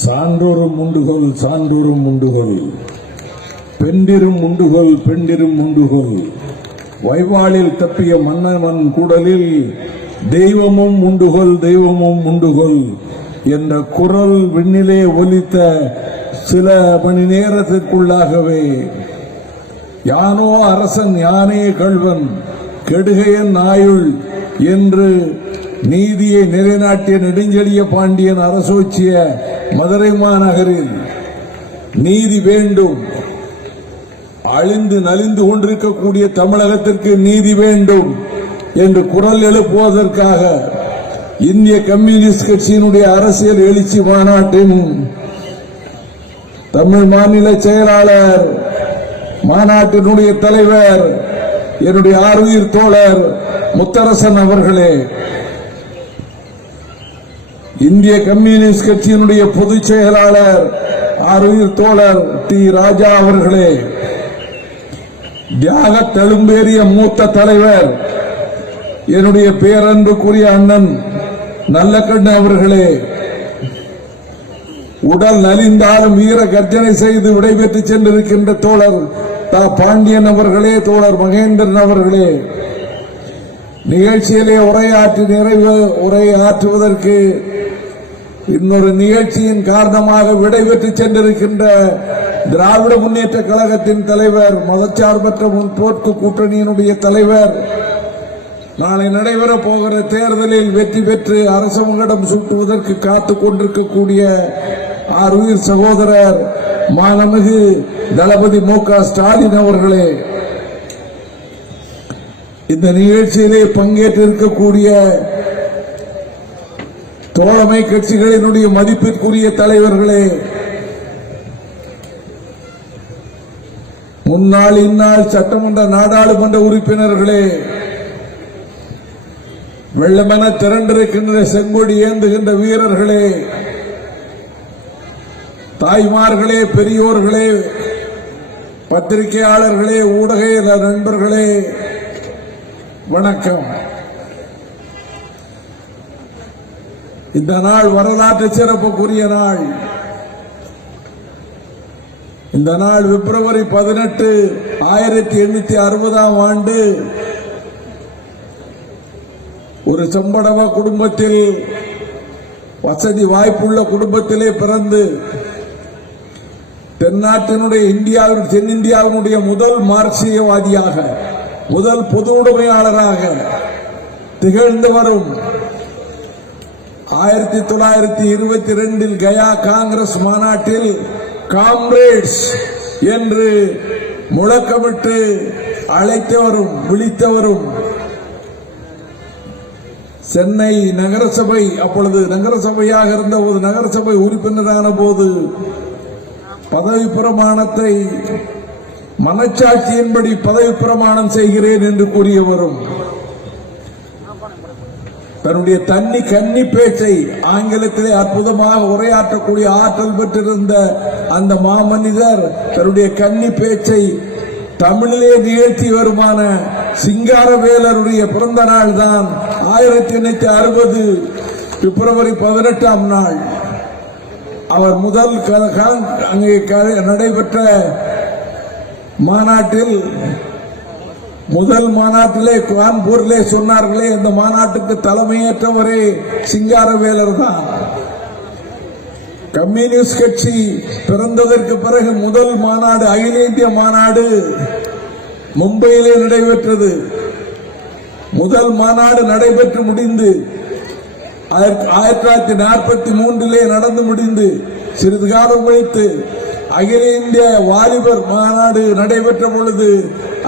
சான்றோரும் உண்டுகொள் சான்றோரும் உண்டுகொள், பெண்டிரும் உண்டுகொள் பெண்டிரும் உண்டுகொள், வைவாளில் தப்பிய மன்னவன் கூடலில் தெய்வமும் உண்டுகொள் தெய்வமும் உண்டுகொள் என்ற குரல் விண்ணிலே ஒலித்த சில மணி நேரத்திற்குள்ளாகவே யானோ அரசன் யானே கள்வன் கெடுகையன் ஆயுள் என்று நீதியை நிலைநாட்டிய நெடுஞ்செழிய பாண்டியன் அரசோச்சிய மதுரை மாநகரில் நீதி வேண்டும், அழிந்து நலிந்து கொண்டிருக்கக்கூடிய தமிழகத்திற்கு நீதி வேண்டும் என்று குரல் எழுப்புவதற்காக இந்திய கம்யூனிஸ்ட் கட்சியினுடைய அரசியல் எழுச்சி மாநாட்டின் தமிழ் மாநில செயலாளர், மாநாட்டினுடைய தலைவர், என்னுடைய ஆருயிர் தோழர் முத்தரசன் அவர்களே, இந்திய கம்யூனிஸ்ட் கட்சியினுடைய பொதுச் செயலாளர் ஆருயிர் தோழர் டி ராஜா அவர்களே, தியாக தழும்பேறிய மூத்த தலைவர் என்னுடைய பேரன்புக்குரிய அண்ணன் நல்லக்கண்ணு அவர்களே, உடல் நலிந்தாலும் வீர கர்ஜனை செய்து விடைபெற்று சென்றிருக்கின்ற தோழர் தா பாண்டியன் அவர்களே, தோழர் மகேந்திரன் அவர்களே, நிகழ்ச்சியிலே உரையாற்றுவதற்கு இன்னொரு நிகழ்ச்சியின் காரணமாக விடைபெற்று சென்றிருக்கின்ற திராவிட முன்னேற்ற கழகத்தின் தலைவர், மதச்சார்பற்ற முற்போக்கு கூட்டணியினுடைய தலைவர், நாளை நடைபெறப் போகிற தேர்தலில் வெற்றி பெற்று அரசமங்கடம் சூட்டுவதற்கு காத்துக் கொண்டிருக்கக்கூடிய ஆருயிர் சகோதரர் மாண்புமிகு தளபதி மு.க. ஸ்டாலின் அவர்களே, இந்த நிகழ்ச்சியிலே பங்கேற்றிருக்கக்கூடிய தோழமை கட்சிகளினுடைய மதிப்பிற்குரிய தலைவர்களே, முன்னாள் இந்நாள் சட்டமன்ற நாடாளுமன்ற உறுப்பினர்களே, வெள்ளமென திரண்டிருக்கின்ற செங்கொடி ஏந்துகின்ற வீரர்களே, தாய்மார்களே, பெரியோர்களே, பத்திரிகையாளர்களே, ஊடக நண்பர்களே, வணக்கம். இந்த நாள் வரலாற்று சிறப்புக்குரிய நாள். இந்த நாள் பிப்ரவரி 18, 1860ஆம் ஆண்டு ஒரு செம்படவ குடும்பத்தில், வசதி வாய்ப்புள்ள குடும்பத்திலே பிறந்து தென்னாட்டினுடைய தென்னிந்தியாவினுடைய முதல் மார்க்சியவாதியாக, முதல் பொது உடைமையாளராக திகழ்ந்து வரும் 1922 கயா காங்கிரஸ் மாநாட்டில் காம்ரேட்ஸ் என்று முழக்கமிட்டு அழைத்தவரும் விழித்தவரும், சென்னை நகரசபை, அப்பொழுது நகரசபையாக இருந்தபோது, நகரசபை உறுப்பினரான போது பதவி பிரமாணத்தை மனச்சாட்சியின்படி பதவி பிரமாணம் செய்கிறேன் என்று கூறியவரும், தன்னுடைய கன்னி பேச்சை ஆங்கிலத்திலே அற்புதமாக உரையாற்றக்கூடிய ஆற்றல் பெற்றிருந்த அந்த மாமனிதர் தன்னுடைய கன்னி பேச்சை தமிழிலே நிகழ்த்தி வருமான சிங்காரவேலருடைய பிறந்த நாள் தான் 1860 பிப்ரவரி 18ஆம் நாள். அவர் முதல் அங்கே நடைபெற்ற மாநாட்டில், முதல் மாநாட்டிலே கான்பூரிலே சொன்னார்களே, இந்த மாநாட்டுக்கு தலைமையேற்றவரே சிங்காரவேலர் தான். கம்யூனிஸ்ட் கட்சி பிறந்ததற்கு பிறகு முதல் மாநாடு, அகில இந்திய மாநாடு மும்பையிலே நடைபெற்றது. முதல் மாநாடு நடைபெற்று முடிந்து 1943 நடந்து முடிந்து சிறிது காலம் வைத்து அகில இந்திய வாலிபர் மாநாடு நடைபெற்ற பொழுது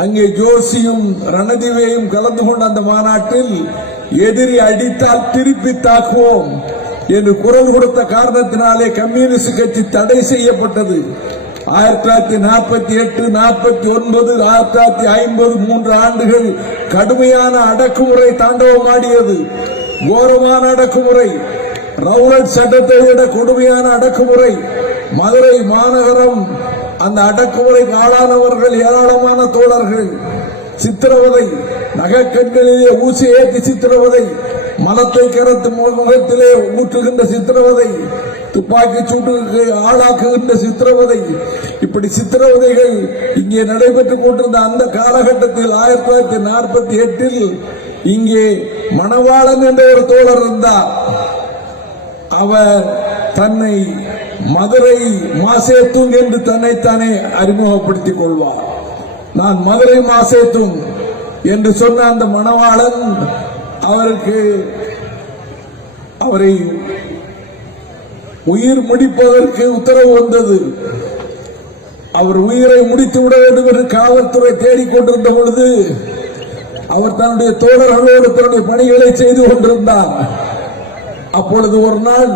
அங்கே ஜோசியும் ரணதிவேயும் கலந்து கொண்ட அந்த மாநாட்டில் எதிரி அடித்தால் திருப்பி தாக்குவோம் என்று குரல் கொடுத்த காரணத்தினாலே கம்யூனிஸ்ட் கட்சி தடை செய்யப்பட்டது. 1948, 49, 1950 3 ஆண்டுகள் கடுமையான அடக்குமுறை தாண்டவமாடியது. கோரமான அடக்குமுறை, ரவுலட் சட்டத்தை விட கொடுமையான அடக்குமுறை. மதுரை மாநகரம் அந்த அடக்குமுறைக்கு ஆளானவர்கள் ஏராளமான தோழர்கள். சித்திரவதை, நகைக்கண்களிலே ஊசி ஏற்றி சித்திரவதை, மனத்தை கரத்து முகத்திலே ஊற்றுகின்ற சித்திரவதை, துப்பாக்கி சூட்டுக்கு ஆளாக்குகின்ற சித்திரவதை, இப்படி சித்திரவதைகள் இங்கே நடைபெற்றுக் கொண்டிருந்த அந்த காலகட்டத்தில் 1948 இங்கே மணவாளன் என்ற ஒரு தோழர் இருந்தார். அவர் தன்னை மதுரை மாசேத்தும் என்று தன்னைத்தானே அறிமுகப்படுத்திக் கொள்வார். நான் மதுரை மாசேத்தும் என்று சொன்ன அந்த மணவாளன் அவரை உயிர் முடிப்பதற்கு உத்தரவு வந்தது. அவர் உயிரை முடித்து விட வேண்டும் என்று காவல்துறை தேடிக்கொண்டிருந்த பொழுது அவர் தன்னுடைய தோழர்களோடு தன்னுடைய பணிகளை செய்து கொண்டிருந்தார். அப்பொழுது ஒரு நாள்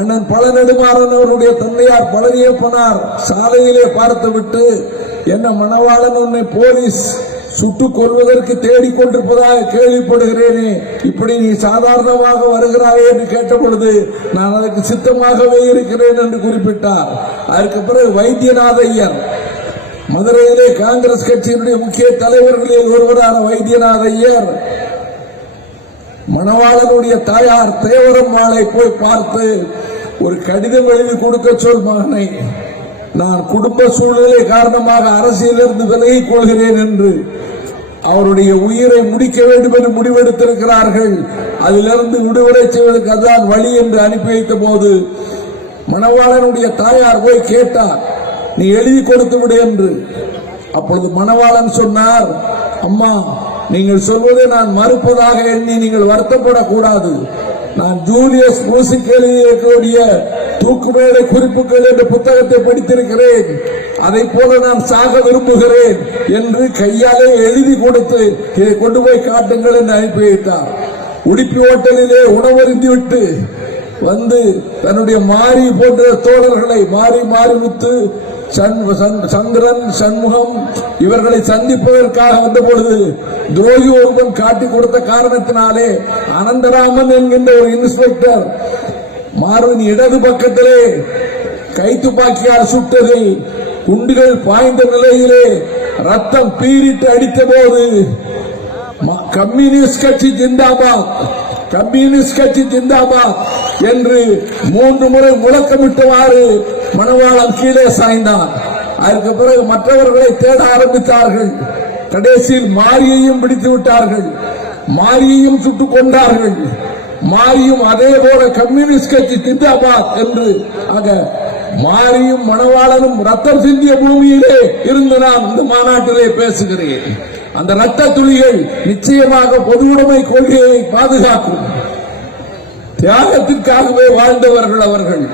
அண்ணன் பழநெடுமாறன் அவருடைய தந்தையார் பழனியப்பனார் சாலையிலே பார்த்துவிட்டு, என்ன மணவாளன் உன்னை போலீஸ் சுட்டுக் கொள்வதற்கு தேடிக்கொண்டிருப்பதாக கேள்விப்படுகிறேனே, இப்படி நீ சாதாரணமாக வருகிறாயே என்று கேட்ட பொழுது நான் அதற்கு சித்தமாகவே இருக்கிறேன் என்று குறிப்பிட்டார். அதற்கு பிறகு வைத்தியநாத ஐயர், மதுரையிலே காங்கிரஸ் கட்சியினுடைய முக்கிய தலைவர்களில் ஒருவரான வைத்தியநாத ஐயர் மணவாளனுடைய தாயார் தேவரம்மாளை போய் பார்த்து ஒரு கடிதம் எழுதி கொடுக்க சொல் மகனை, நான் குடும்ப சூழ்நிலை காரணமாக அரசியலிருந்து விலகிக் கொள்கிறேன் என்று, அவருடைய உயிரை முடிக்க வேண்டும் என்று முடிவெடுத்திருக்கிறார்கள், அதிலிருந்து விடுதலை செய்வதற்கு அதுதான் வழி என்று அனுப்பி வைத்த போது மணவாளனுடைய தாயார் போய் கேட்டார், நீ எழுதி கொடுத்து விடு என்று. அப்பொழுது மணவாளன் சொன்னார், அம்மா நீங்கள் சொல்வதை நான் மறுப்பதாக எண்ணி நீங்கள் வருத்தப்படக்கூடாது. நான் ஜூலியஸ் மூசிக் எழுதிய தூக்குமேடை குறிப்புகள் என்ற புத்தகத்தை படித்திருக்கிறேன், அதை போல நான் சாக விரும்புகிறேன் என்று கையாலே எழுதி கொடுத்து இதை கொண்டு போய் காட்டுங்கள் என்று அனுப்பி வைத்தார். உடுப்பி ஹோட்டலிலே உணவருந்திவிட்டு வந்து தன்னுடைய மாறி போன்ற தோழர்களை மாரிமுத்து, சந்திரன், சண்முகம் இவர்களை சந்திப்பதற்காக வந்த பொழுது துரோகி ஒருவன் காட்டிக் கொடுத்த காரணத்தினாலே அனந்தராமன் என்கின்ற ஒரு இன்ஸ்பெக்டர் மார்பின் இடது பக்கத்திலே கைத்துப்பாக்கியால் சுட்டதில் குண்டுகள் பாய்ந்த நிலையிலே ரத்தம் பீரிட்டு அடித்த போது கம்யூனிஸ்ட் கட்சி ஜிந்தாபாத், கம்யூனிஸ்ட் கட்சி ஜிந்தாபாத் என்று 3 முறை முழக்கமிட்டவாறு மணவாளன் கீழே சாய்ந்தார். அதற்கு பிறகு மற்றவர்களை தேட ஆரம்பித்தார்கள். கடைசியில் மாரியையும் பிடித்து விட்டார்கள், மாரியையும் சுட்டுக் கொண்டார்கள். மாரியும் அதே போல கம்யூனிஸ்ட் கட்சி ஜிந்தாபாத் என்று, ஆக மாரியும் மணவாளனும் ரத்தம் சிந்திய பூமியிலே இருந்து நான் இந்த மாநாட்டிலே பேசுகிறேன். அந்த ரத்த துளிகள் நிச்சயமாக பொதுவுடைமை கொள்கையை பாதுகாக்கும். தியாகத்திற்காகவே வாழ்ந்தவர்கள் அவர்கள்.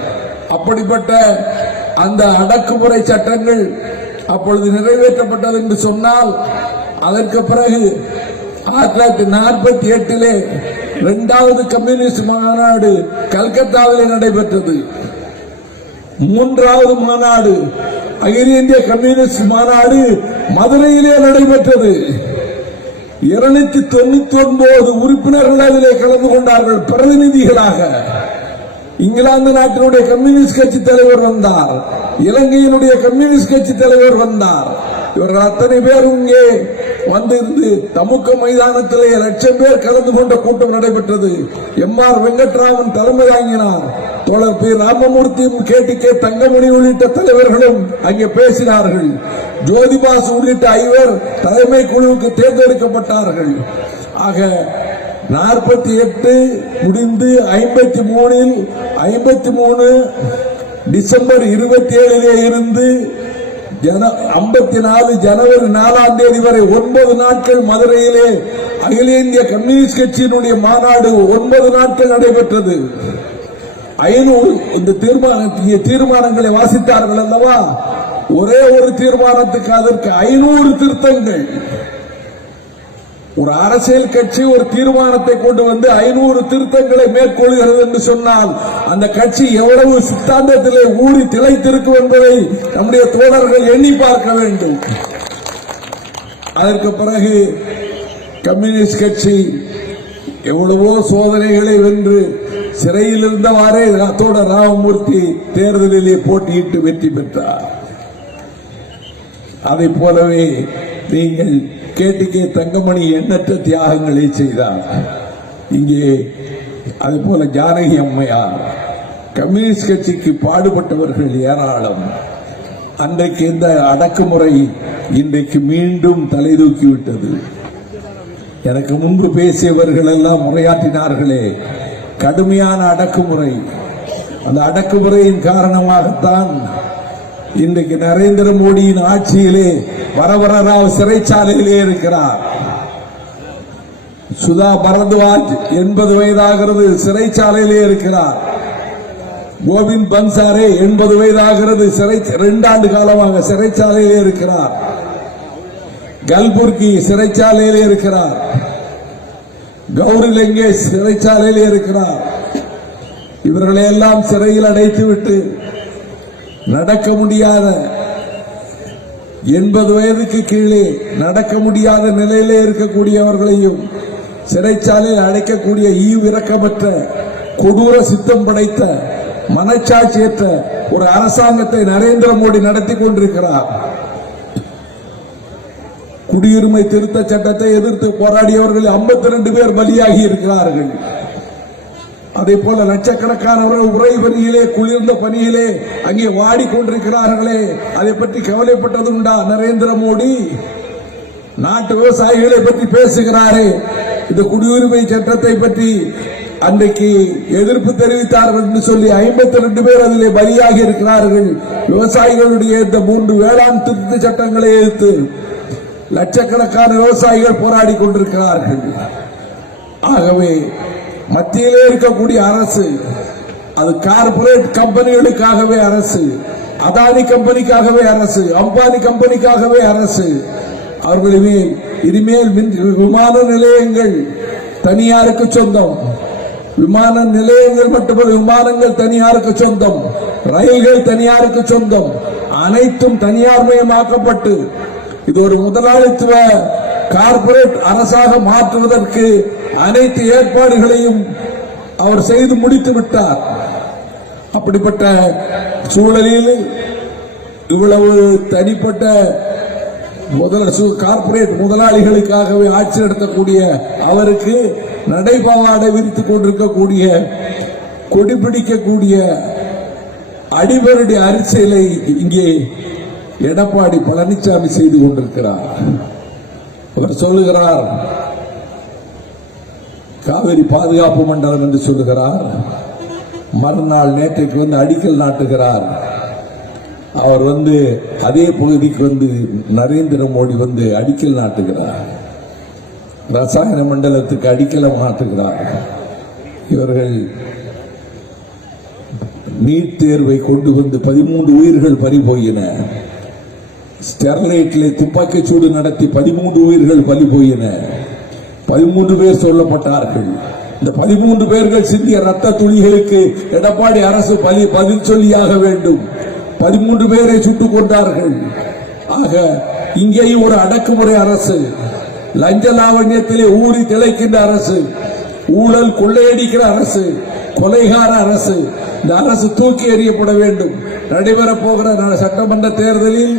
அப்படிப்பட்ட அந்த அடக்குமுறை சட்டங்கள் அப்பொழுது நிறைவேற்றப்பட்டது என்று சொன்னால், அதற்கு பிறகு 1948 இரண்டாவது கம்யூனிஸ்ட் மாநாடு கல்கத்தாவில் நடைபெற்றது. 3வது மாநாடு அகில இந்திய கம்யூனிஸ்ட் மாநாடு மதுரையிலே நடைபெற்றது. 299 உறுப்பினர்கள் அதிலே கலந்து கொண்டார்கள் பிரதிநிதிகளாக. இங்கிலாந்து நாட்டினுடைய கம்யூனிஸ்ட் கட்சி தலைவர் வந்தார், இலங்கையினுடைய கம்யூனிஸ்ட் கட்சி தலைவர் வந்தார். இவர்கள் அத்தனை பேர் இங்கே வந்திருந்து தமுக்க மைதானத்திலே 1,00,000 பேர் கலந்து கொண்ட கூட்டம் நடைபெற்றது. எம்.ஆர். வெங்கட்ராமன் தலைமை தாங்கினார். தோழர் பி. ராமமூர்த்தியும் கே தங்கமணி உள்ளிட்ட தலைவர்களும் அங்கே பேசினார்கள். ஜோதிபாசு உள்ளிட்ட 5 தலைமை குழுவுக்கு தேர்ந்தெடுக்கப்பட்டார்கள். ஆக 48 முடிந்து 53 டிசம்பர் 27 இருந்து 54 ஜனவரி 4 வரை 9 நாட்கள் மதுரையிலே அகில இந்திய கம்யூனிஸ்ட் கட்சியினுடைய மாநாடு 9 நாட்கள் நடைபெற்றது. 500 இந்த தீர்மானங்களை வாசித்தார்கள் அல்லவா, ஒரே ஒரு தீர்மானத்துக்கு அதற்கு 500 திருத்தங்கள். ஒரு அரசியல் கட்சி ஒரு தீர்மானத்தை கொண்டு வந்து 500 திருத்தங்களை மேற்கொள்கிறது என்று சொன்னால் அந்த கட்சி எவ்வளவு சித்தாந்தத்திலே ஊறி திளைத்திருக்கும் என்பதை நம்முடைய தோழர்கள் எண்ணி பார்க்க வேண்டும். அதற்கு பிறகு கம்யூனிஸ்ட் கட்சி எவ்வளவோ சோதனைகளை வென்று சிறையில் இருந்தவாறே தோழர் ராமமூர்த்தி தேர்தலிலே போட்டியிட்டு வெற்றி பெற்றார். அதை போலவே நீங்கள் கே தங்கமணி எண்ணற்ற தியாகங்களை செய்தார். இங்கே அதுபோல ஜானகி அம்மையார், கம்யூனிஸ்ட் கட்சிக்கு பாடுபட்டவர்கள் ஏராளம். அன்றைக்கு இந்த அடக்குமுறை இன்றைக்கு மீண்டும் தலை தூக்கிவிட்டது. எனக்கு முன்பு பேசியவர்கள் எல்லாம் உரையாற்றினார்களே, கடுமையான அடக்குமுறை. அந்த அடக்குமுறையின் காரணமாகத்தான் இன்றைக்கு நரேந்திர மோடியின் ஆட்சியிலே வரவரராவ் சிறைச்சாலையிலே இருக்கிறார். சுதா பரத்வாஜ் 80 வயதாகிறது, சிறைச்சாலையிலே இருக்கிறார். கோவிந்த் பன்சாரே 80 வயதாகிறது, 2 ஆண்டு காலமாக சிறைச்சாலையிலே இருக்கிறார். கல்புர்கி சிறைச்சாலையிலே இருக்கிறார். கௌரி லங்கேஷ் சிறைச்சாலையிலே இருக்கிறார். இவர்களை எல்லாம் சிறையில் அடைத்துவிட்டு நடக்க முடியாத 80 வயதுக்கு கீழே நடக்க முடியாத நிலையிலே இருக்கக்கூடியவர்களையும் சிறைச்சாலையில் அடைக்கக்கூடிய ஈவிரக்கமற்ற கொடூர சித்தம் படைத்த மனச்சாட்சியற்ற ஒரு அரசாங்கத்தை நரேந்திர மோடி நடத்தி கொண்டிருக்கிறார். குடியுரிமை திருத்த சட்டத்தை எதிர்த்து போராடியவர்கள் 52 பேர் பலியாகி இருக்கிறார்கள். அதே போல லட்சக்கணக்கானவர்கள் உறை பணியிலே, குளிர்ந்த பணியிலே அங்கே வாடிக்கொண்டிருக்கிறார்களே, அதை பற்றி கவலைப்பட்டது உண்டா நரேந்திர மோடி? நாட்டு விவசாயிகளை பற்றி பேசுகிறாரே, இந்த குடியுரிமை சட்டத்தை பற்றி அன்றைக்கு எதிர்ப்பு தெரிவித்தார்கள் என்று சொல்லி 52 பேர் அதிலே பலியாகி இருக்கிறார்கள். விவசாயிகளுடைய இந்த 3 வேளாண் திருத்த சட்டங்களை எதிர்த்து லட்சக்கணக்கான விவசாயிகள் போராடி கொண்டிருக்கிறார்கள். ஆகவே மத்தியிலே இருக்கக்கூடிய அரசு, அது கார்பரேட் கம்பெனிகளுக்காகவே அரசு, அதானி கம்பெனிக்காகவே அரசு, அம்பானி கம்பெனிக்காகவே அரசு. அவர்கள் இனிமேல் விமான நிலையங்கள் தனியாருக்கு சொந்தம், விமான நிலையங்கள் மட்டுமல்ல, விமானங்கள் தனியாருக்கு சொந்தம், ரயில்கள் தனியாருக்கு சொந்தம், அனைத்தும் தனியார் மயமாக்கப்பட்டு இது ஒரு முதலாளித்துவ கார்பரேட் அரசாக மாற்றுவதற்கு அனைத்து ஏற்பாடுகளையும் அவர் செய்து முடித்து விட்டார். அப்படிப்பட்ட சூழலில் இவ்வளவு தனிப்பட்ட கார்பரேட் முதலாளிகளுக்காகவே ஆட்சி நடத்தக்கூடிய அவருக்கு நடைபாவாடை விரித்துக் கொண்டிருக்கக்கூடிய, கொடிபிடிக்கக்கூடிய அடிபரடி அரசியலை இங்கே எடப்பாடி பழனிசாமி செய்து கொண்டிருக்கிறார். அவர் சொல்லுகிறார் காவிரி பாதுகாப்பு மண்டலம் என்று சொல்லுகிறார். மறுநாள் நேற்றைக்கு வந்து அடிக்கல் நாட்டுகிறார். அவர் அதே பகுதிக்கு நரேந்திர மோடி அடிக்கல் நாட்டுகிறார். ரசாயன மண்டலத்துக்கு அடிக்கலம் நாட்டுகிறார். இவர்கள் நீட் தேர்வை கொண்டு 13 உயிர்கள் பறிபோயின. ஸ்டெர்லைட்டிலே துப்பாக்கிச் சூடு நடத்தி 13 உயிர்கள் பறிபோயின. 13 பேர் சொல்லப்பட்டார்கள். இந்த 13 பேர்கள் சிந்திய ரத்த துளிகளுக்கு எடப்பாடி அரசு பதில் சொல்லியாக வேண்டும். 13 பேரை சுட்டுக் கொண்டார்கள். ஆக இங்கேயும் ஒரு அடக்குமுறை அரசு, லஞ்ச லாவண்யத்திலே ஊறி திளைக்கின்ற அரசு, ஊழல் கொள்ளையடிக்கிற அரசு, கொலைகார அரசு. இந்த அரசு தூக்கி எறியப்பட வேண்டும். நடைபெறப் போகிற சட்டமன்ற தேர்தலில்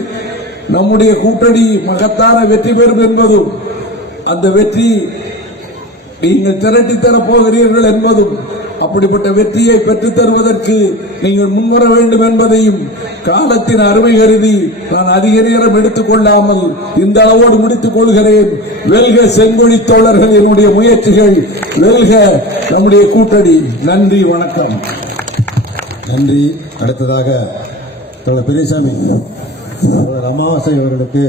நம்முடைய கூட்டணி மகத்தான வெற்றி பெறும் என்பதும், அந்த வெற்றி நீங்கள் திரட்டி தரப் போகிறீர்கள் என்பதும், அப்படிப்பட்ட வெற்றியை பெற்றுத் தருவதற்கு நீங்கள் முன்வர வேண்டும் என்பதையும் காலத்தின் அருமை கருதி நான் அதிக நேரம் எடுத்துக் கொள்ளாமல் இந்த அளவோடு முடித்துக் கொள்கிறேன். வெல்க செங்கொழி தோழர்கள், என்னுடைய முயற்சிகள் வெல்க நம்முடைய கூட்டணி. நன்றி, வணக்கம். நன்றி. அடுத்ததாக தோழர் பெரியசாமி, தோழர் அமாவாசை அவர்களுக்கு